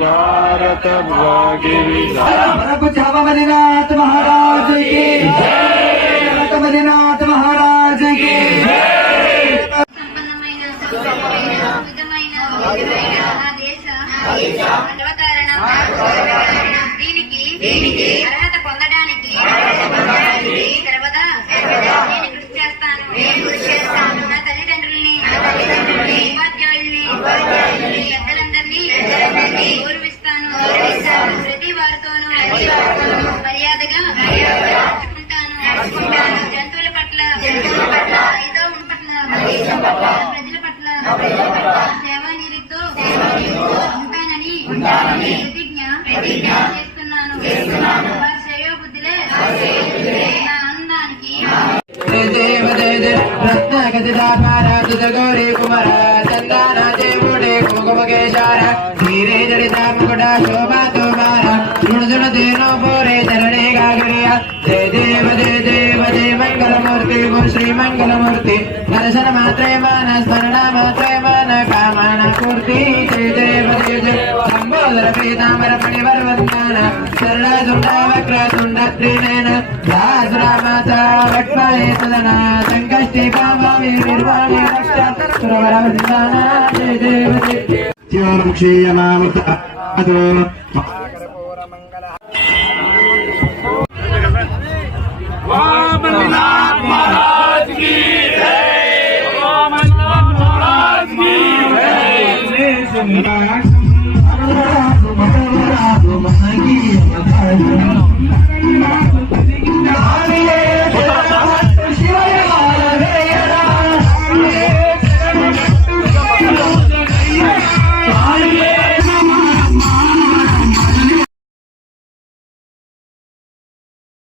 भारत भाग्य विधाता बद्रीनाथ महाराज की जय, बद्रीनाथ महाराज की దీనికి అర్హత పొందడానికి సర్వదా నేను కృషి చేస్తాను. నా తల్లిదండ్రుల్ని ఉపాధ్యాయుల్ని పెద్దలందరినీ గౌరవిస్తాను. ప్రతి వారితోనూ మర్యాదగా నడుచుకుంటాను. జంతువుల పట్ల ప్రజల పట్ల సేవానిరితో ఉంటానని ప్రతిజ్ఞ చేస్తున్నాను. వారి శ్రేయోబుద్ధులే నా ఆనందానికి देव जय जय रत्न गजदाधारा तुझ गौरी कुमार चंदाना जय मुडे कुंकुमकेशार धीरे जड़िता मुकुटा शोभा तुम्हारा झुण झुण देनो पोरे चरणे गागरिया जय देव जय मंगल मूर्ति गुरु श्री मंगल मूर्ति दर्शन मात्रे मन स्मरण मात्रे मन कामना पूर्ति जय देव जय संबोधर पीतांबर मणिवर वंदन सरल सुंड वक्र तुंड त्रिनयन व्यासुरा माता वट्महे सदना संकष्टि पावामि निर्वाणि रक्षा सुरवर वंदना जय देव जय ज्योर्मुक्षीयमामुक्तादो वामनाथ महाराज की जय, वामनाथ महाराज की जय।